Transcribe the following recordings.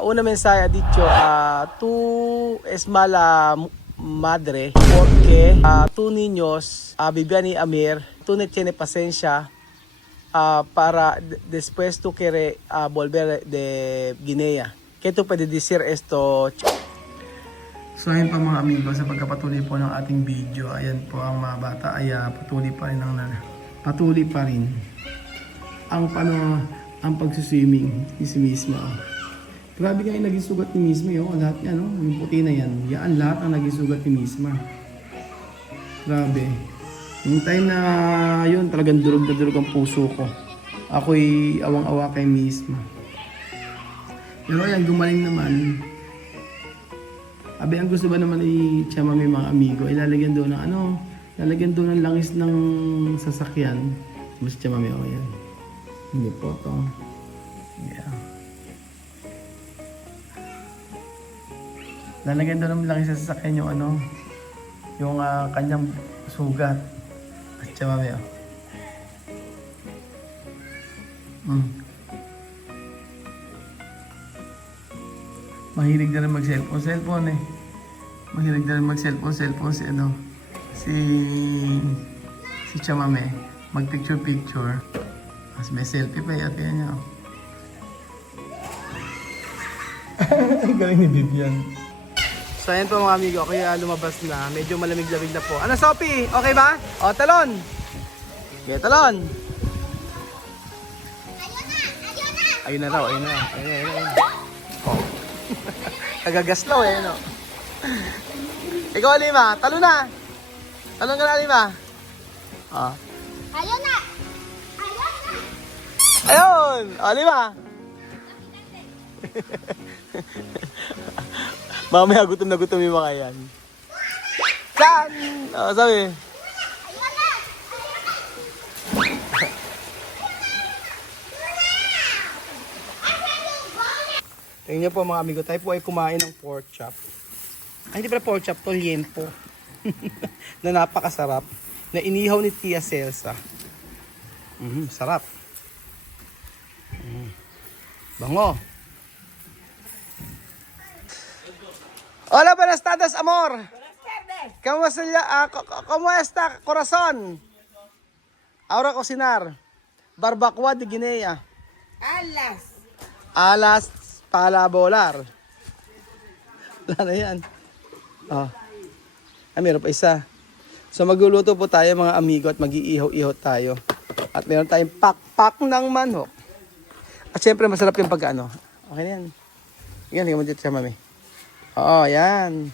Una mensaje dicho a tu es mala madre porque tu niños, Vivian y Amir, tú no tienes paciencia para después tú quieres volver de Guinea. ¿Qué tú puedes decir esto? So ayun pa mga amigo, sa pagkapatuloy po ng ating video, ayan po ang mga bata ay patuloy pa rin ang pagsuswimming ni si Misma. Grabe nga yung naging sugat ni Misma, lahat yan, yung puti na yan, yan lahat ang naging sugat ni Misma. Grabe. Yung time na yun, talagang durog na durog ang puso ko. Ako'y awang-awa kay Misma. Pero ayan, gumaling naman. Abi, ang gusto ba naman i-tsama may mga amigo, ilalagyan doon ng lalagyan doon ng langis ng sasakyan. Mas tsama may yan. Hindi po to. Yeah. Lalagyan doon ng langis sa sasakyan yung kanyang sugat. At tsama may Mahilig na rin mag-cellphone Mahilig na rin mag-cellphone si Chamame. Mag-picture. Mas may selfie pa at yan niya. Ang galing ni Vivian. So ayan po mga amigo, kaya lumabas na. Medyo malamig-lamig na po. Ano Sophie? Okay ba? O, talon! Okay, talon! Ayun na raw, ayun na. Oh. Nagagaslaw no? Ikaw, Lima, talo na! Talon ka na, Lima! Oh. Ayun na! Ayun! O, Lima! Mamaya gutom na gutom yung mga yan. Saan? O, sabi. Tingnan niyo po mga amigo, tayo po ay kumain ng pork chop. Ay, hindi pala pork chop, to liempo. Na napakasarap. Na inihaw ni Tia Celsa. Sarap. Bango. Hola, buenas tardes, amor. Buenas tardes. ¿Cómo está, corazón? Ahora cocinar. Barbacoa de Guinea. Alas para volar. Wala na yan. Oh. Meron pa isa. So magluluto po tayo mga amigo at mag-iihaw-ihaw tayo. At meron tayong pakpak ng manok. At syempre masarap yung pag-ano. Okay na yan. Yan, tingnan mo dito siya, mami. Oo, yan.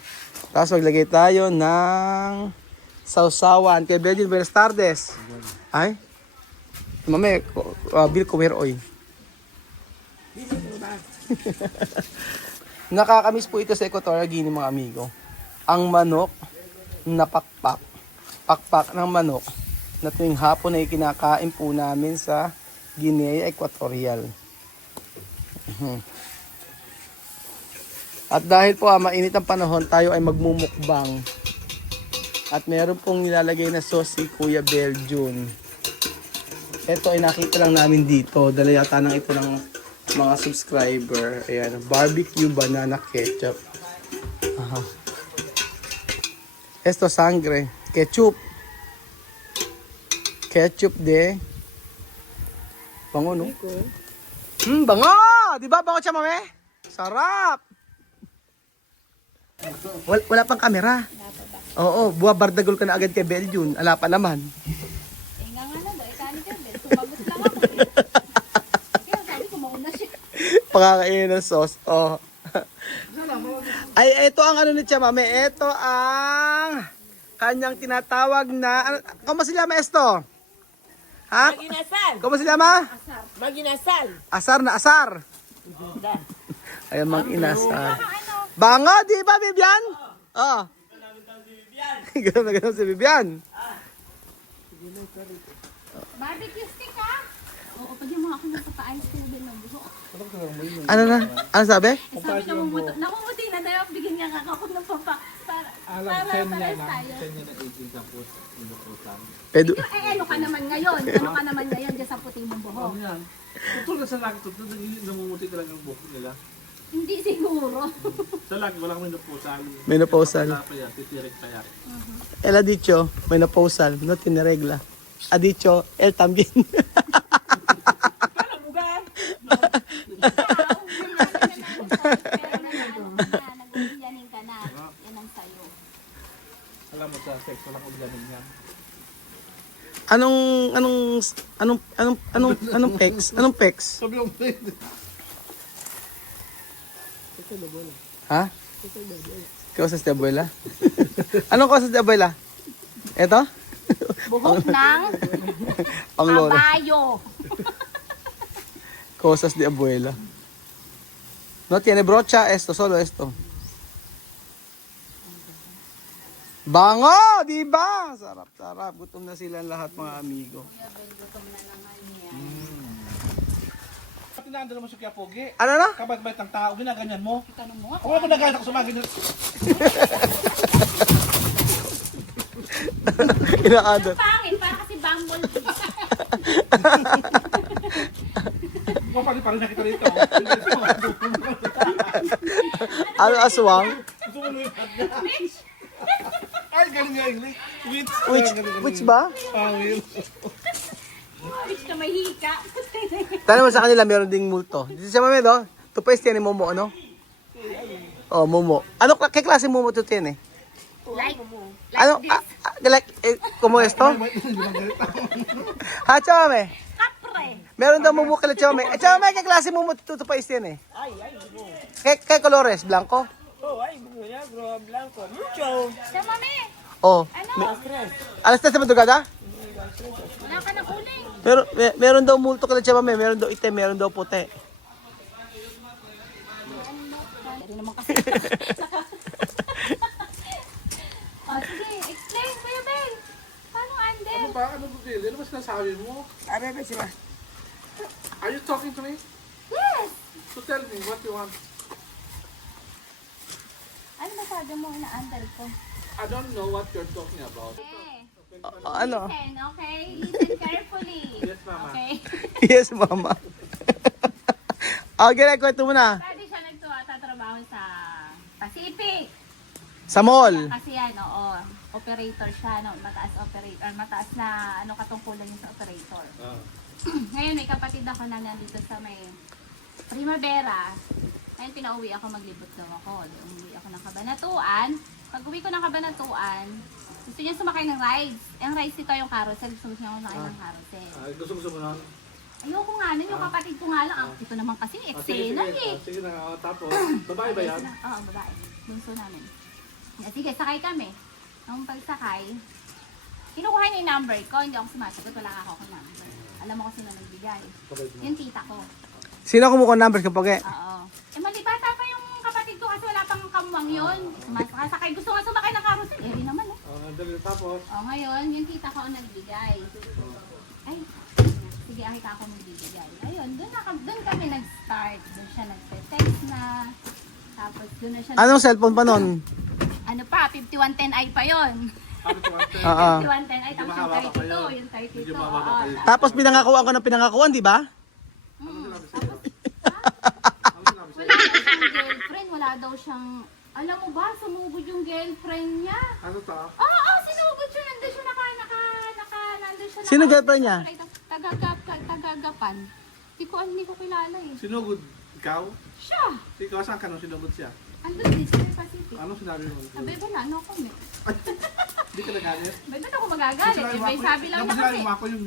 Tapos maglagay tayo ng sausawan. Kaya Belgian, buenas tardes. Ay? Mami, Bill Cover Oil. Nakakamiss po ito sa Equatorial Guinea mga amigo. Ang manok na pakpak. Pakpak ng manok na tuwing hapon ay kinakain po namin sa Guinea Equatorial. At dahil po mainit ang panahon, tayo ay magmumukbang. At meron pong nilalagay na sauce si Kuya Belgian. Ito ay nakita lang namin dito. Dala yata ng ito ng mga subscriber. Ayan, barbecue banana ketchup. Aha. Esto sangre. Ketchup. Ketchup de. Bango, no? Bango! Di ba bango siya, mami? Sarap! Wala pang kamera. Oo, buwabardagol ka na agad kay Belgian. Ala pa naman. Nga na ba? Ikani ka, Ben. Sumagot lang ako. Kaya sabi ko, mauna siya. Pakakainin ng sauce. Oh. Ay, ito ang ano ni Tia Mami. Ito ang kanyang tinatawag na... ¿Cómo se llama esto? Ha? Maginasal. ¿Cómo se llama? Maginasal. Asar na asar. Ayan, mag-inasar. Bango, di ba, Vivian? Oo. Ganun na ganun si Vivian. Barbecue stick, ha? Oo, pag yung mga ako nagpapaayos ko na din ng buhok. Ano na? Ano sabi? Sabi namumuti na tayo, bigyan niya nga ako ng papa. Para pares tayo. Pedo. Ano ka naman ngayon? Ano ka naman ngayon dyan sa puting mong buhok? Tutulog sa langit, namumuti talaga ang buhok nila. Hindi siguro. Sa lagi, walang menopausal. Menopausal. Wala pa yan, titirik pa yan. El ha dicho, menopausal, no tiene regla. Ha dicho, él también. Nag-uulyanin ka na. Yan ang sayo. Alam mo sa sex, walang ugyanin yan. Anong pex? Anong pex? Sabi yung Ha? Cosas de abuela? Anong cosas de abuela? Ito? Buhok ng Pang lola. kabayo. Cosas de abuela. No tiene brocha, esto, solo esto. Bango! Di ba? Sarap, sarap. Gutom na silang lahat, mga amigo. Tinanda naman siya kaya pogi. Ano na? Kabait-bait ng tao, ginaganyan mo. Tanong mo nga. Ako ako nagayat ako sumagin. Inaadot. Pangit, para kasi bumblebee. Kung pa rin nakita rito. Ano aswang? Sumuloy Ay, galing nga English. Which ba? Pangil. Bitch na may hika. Tanong mo sa kanila, meron ding multo. Dito sa mami, no? Ito pa ni Momo, ano? Oh, Momo. Ano, kay klase Momo ito tiyan eh? Like Ano, como esto? Ha, chame? kapre. Meron daw Momo kala chame. Chame, kay klase Momo ito pa yan eh? Kay colores, blanco? Sa mami. Oh. Ano? Alas 3 sa madrugada? Wala ka na uling. Meron daw multo kala chame, meron daw itim, meron daw puti. Dari naman kasi. Oh, sige, explain, Kuya Ben. Paano under? Ano ba? Ano ba? Ano ba sinasabi mo? Are you talking to me? Yes! So tell me what you want. Ano masabi mo na under ko? I don't know what you're talking about. Okay. Ano? Listen, okay? Listen carefully. Yes, Mama. Okay? Yes, mama. Okay, kwento mo na. Pwede siya nagtatrabaho sa Pacific. Sa mall. Kasi yan, oo. Operator siya, no? Mataas operator, mataas na ano katungkulan yung sa operator. Ngayon, may kapatid ako na nandito sa may Primavera. Ngayon, pinauwi ako, maglibot daw ako. Umuwi ako ng Kabanatuan. Pag uwi ko ng Kabanatuan, gusto niya sumakay ng rides. Ang rides ito yung carousel. Gusto niya sumakay ng carousel. Gusto mo nun? Ayoko nga nun, yung kapatid ko nga lang. Ito naman kasi, eksena eh. Sige na, tapos. Babae ba yan? Oo, babae. Bunso namin. Sige, sakay kami. Nung pagsakay, kinukuha niya yung number ko. Hindi ako sumasagot. Wala ka ako number. Alam mo kung sino nagbigay. Yung tita ko. Sino kumukuha ng numbers kapag Oo. Eh, mali bata pa yung kapatid ko kasi wala pang kamuwang yun. Sumasakay. Gusto nga sumakay ng carousel. Eh, rin naman eh. Dali, tapos. O, ngayon, yung tita ko ang nagbigay. Ay, sige, ahit ako magbibigay. Ayun, doon kami nag-start. Doon siya nag-text na. Tapos doon na siya. Anong cellphone pa nun? Ano pa, 5110i pa yon. Oo. 5110i, tapos yung 32, yung 32. Oo. Tapos pinangakuan ko ng pinangakuan, di ba? Wala daw siyang girlfriend, wala daw siyang, alam mo ba, sumugod yung girlfriend niya. Ano to? Oo, sinugod siya, nandun siya, nandun siya. Sino girlfriend niya? Tagagapan. Hindi ko kilala eh. Sinugod ikaw? Siya! Ikaw saan ka nung sinugod siya? Andun din sa Pacific. Ano sinabi mo? Sabi ba na, ano ako eh. Hindi ka nagalit? Ba't ba't ako magagalit? Eh, may sabi lang na Sinabi kasi. mo ako yung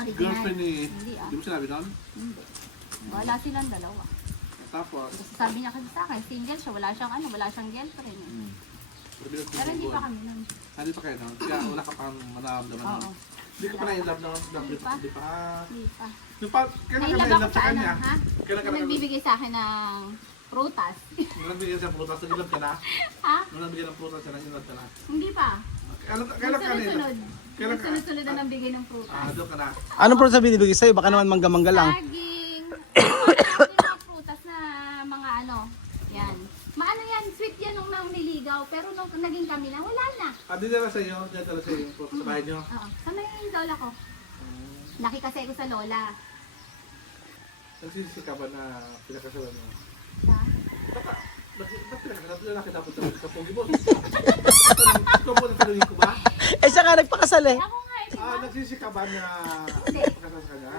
Original. girlfriend ni... Hindi ah. Hindi mo sinabi nun? Hindi. Wala silang dalawa. Tapos, Kasi sabi niya kasi sa akin, single siya, wala siyang girlfriend. Pero hindi pa kami nun. Nandito kayo nun? Kaya wala ka pang manaramdaman nun? Oo. Hindi ka pa na-inlove nun? Hindi pa. Hindi pa. Hindi pa. Kailan ka Nailab ako na-inlove sa sa ano, kanya? ha? Kailan ka Yung na- nagbibigay sa akin ng prutas. Nung nagbigay siya ng prutas, nag-inlove ka na? Ha? Nung nagbigay ng prutas siya, nag-inlove ka na? Hindi pa. Kailan ka na-inlove? Sunod-sunod. Kailan ka? Sunod-sunod na nang bigay ng prutas. Doon ka na. Anong pro sabi binibigay sa'yo? Baka naman mangga-mangga lang. Saging. Mga prutas na mga ano. Yan. Maano yan, sweet yan nung niligaw. Pero nung naging kami na, wala na. Dinala sa iyo? Dinala sa iyo yung prutas sa bahay niyo? Oo. Sama yung lola ko. Laki kasi ako sa lola. Nagsisisi ka ba na pinakasalan mo? Sa? lalaki dapat talaga sa pogi boss. Ikaw po natanungin ko ba? Eh, siya nga nagpakasal eh. Ako nga, eh, Ah, nagsisikaban na pagkasal sa kanya?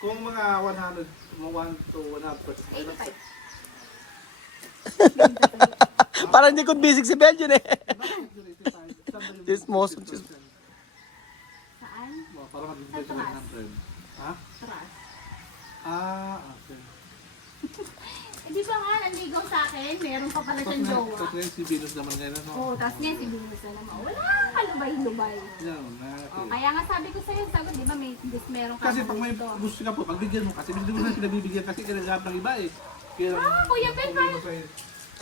Kung mga 100, mga 1 to 100%. 85. Parang hindi ko bisig si Belgian eh. Chismoso. Saan? Para mag-ibig sa 100. Ha? Trust. Ah, okay. Eh, di ba nga, nanligaw sa akin, meron pa pala siyang jowa. Tapos ngayon si Venus naman ngayon, ano? Oo, tapos ngayon si Venus na naman. Wala, kalubay-lubay. Yan, na. Oh, kaya nga sabi ko sa'yo, sagot, di ba may meron ka Kasi pag may gusto. gusto ka po, pagbigyan mo. Kasi hindi mo na pinabibigyan kasi kailangan ng iba eh. Kaya, Kuya Ben, paano?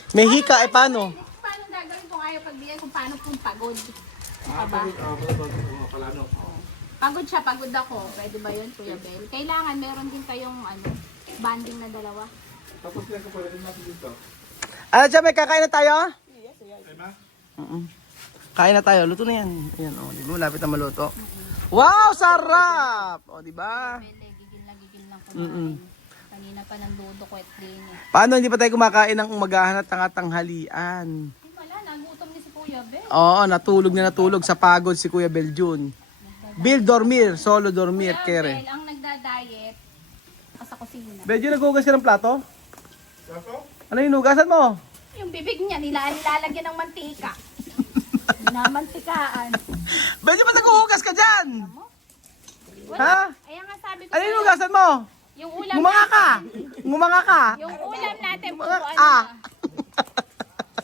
May hika eh, paano? Paano gagawin kung ayaw pagbigyan, kung paano kung pagod? Ah, Diba? pala no. Pagod siya, pagod ako. Pwede ba yun, Kuya Ben? Kailangan meron din kayong banding na dalawa. Tapos kaya ka pala rin natin dito. Ano siya, may kakain na tayo? Ay ma? Kain na tayo, luto na yan. Ayan, oh, di ba? Malapit na maluto. Wow, sarap! O, di ba? Bele, gigil lang kumain. Kanina pa ng dudo ko at din eh. Paano hindi pa tayo kumakain ng umagahan at tanghalian? Ay, wala, nagutom ni si Kuya Ben. Oo, natulog sa pagod si Kuya Beljun. Bill dormir, solo dormir, Kuya kere. Bel, ang nagda-diet, sa kusina. Beljun, naghugas ka ng plato? Ako? Ano yung hugasan mo? Yung bibig niya, nilalagyan ng mantika. Minamantikaan. Beljun, ba't naghuhugas ka dyan? Wala. Ha? Kaya nga sabi ko Ano yung sa'yo, hugasan mo? yung ulam Ngumanga ka! Ngumanga ka! Yung ulam natin, puro Ngumanga- ano. Ah!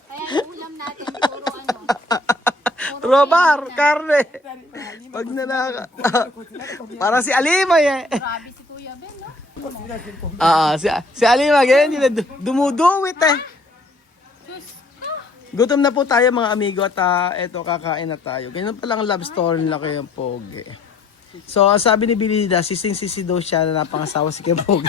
Kaya yung ulam natin, puro ano. Puro Robar, pinag na. karne. Pag nanaka. Para si Alimay eh. Grabe si Kuya Ben, no? Si Alimay, ganyan yun. Dumuduwit eh. Diyos ko. Gutom na po tayo mga amigo at eto kakain na tayo. Ganyan pa lang ang love story nila kay Pogi. So, ang sabi ni Bilida, sising-sisi daw siya na napangasawa si kay Pogi.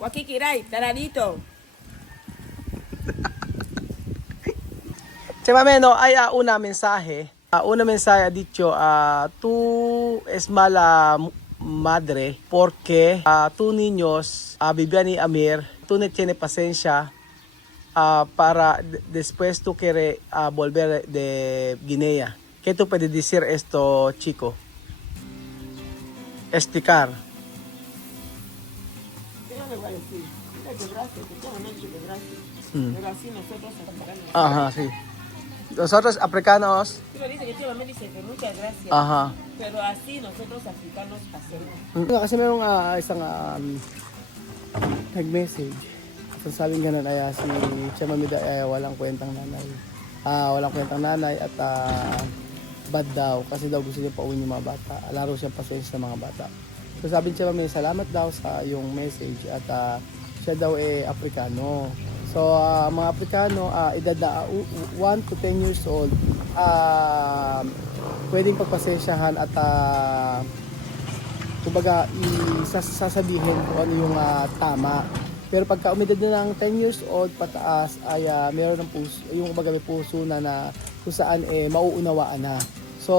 Wakikiray, tara dito. Chama no, ay una mensahe. Una mensahe dicho tu es mala madre porque tu niños Vivian y Amir tú no tiene paciencia para después tú quieres volver de Guinea. ¿Qué tú puedes decir esto, chico? Explicar. ¿Qué no le voy a decir? Date gracias, que todo han hecho de gracias. Pero así nosotros africanos. Ajá, sí. Nosotros africanos, Pero dice que tío me dice que muchas gracias. aha. Pero así nosotros africanos hacemos. Kasi merong isang nag-message. So sabi nga nun ay si Chamamida ay walang kwentang nanay. Walang kwentang nanay at bad daw kasi daw gusto niya pauwi yung mga bata. Laro siya pasensya sa mga bata. So sabi ni Chamamida, salamat daw sa yung message at siya daw Afrikano. So mga Afrikano, edad na 1 to 10 years old, pwedeng pagpasensyahan at kumbaga sasabihin kung ano yung tama. Pero pagka umedad na ng 10 years old pataas ay meron ng puso, yung kumbaga may puso na kung saan mauunawaan na. So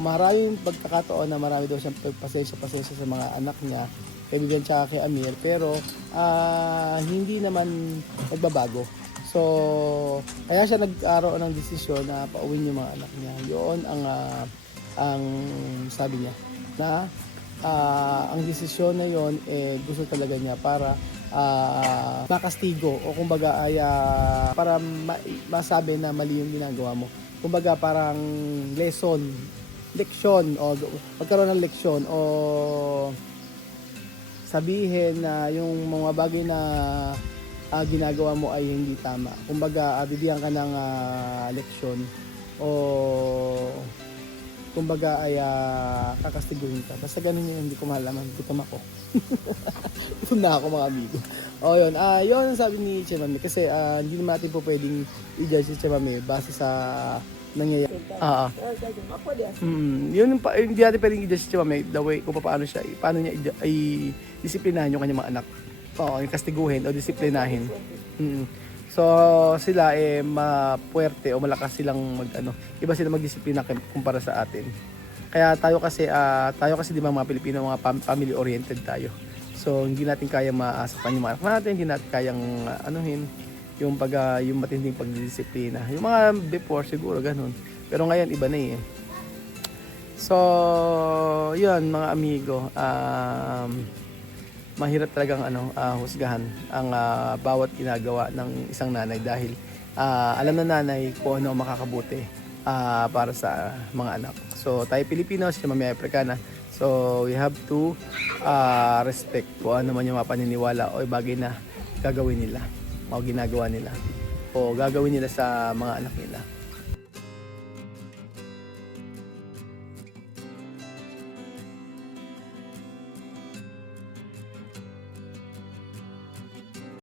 maraming pagkakataon na marami daw siyang pasensya sa mga anak niya, kay Vivian tsaka kay Amir, pero hindi naman nagbabago. So kaya siya nagkaroon ng desisyon na pauwiin yung mga anak niya. Yun ang sabi niya na ang desisyon na yon gusto talaga niya para makastigo o kumbaga ay para masabi na mali yung ginagawa mo. Kumbaga parang leksyon o magkaroon ng leksyon o sabihin na yung mga bagay na ginagawa mo ay hindi tama. Kumbaga bibigyan ka ng leksyon o kumbaga ay kakastiguhin ka. Basta ganun yun, hindi ko malaman. Gutom ako. Gutom na ako mga amigo. O yun, yun ang sabi ni Chemame. Kasi hindi naman natin po pwedeng i-judge si Chemame base sa nangyayari. Yun hindi natin pwedeng i-judge si Chemame the way kung paano siya, paano niya i-disiplinahan yung kanyang mga anak. Oo, yung kastiguhin o disiplinahin. So sila mapuwerte o malakas silang iba sila magdisiplina kumpara sa atin. Kaya tayo kasi di ba mga Pilipino, mga family oriented tayo. So hindi natin kaya maasapan yung mga anak natin, hindi natin kayang anuhin yung yung matinding pagdidisiplina. Yung mga before siguro ganun. Pero ngayon iba na eh. So, yun mga amigo, mahirap talagang husgahan ang bawat ginagawa ng isang nanay dahil alam na nanay kung ano ang makakabuti para sa mga anak. So, tayo Pilipino, sila mamaya Afrikana. So, we have to respect kung ano man yung mga paniniwala o bagay na gagawin nila o ginagawa nila o gagawin nila sa mga anak nila.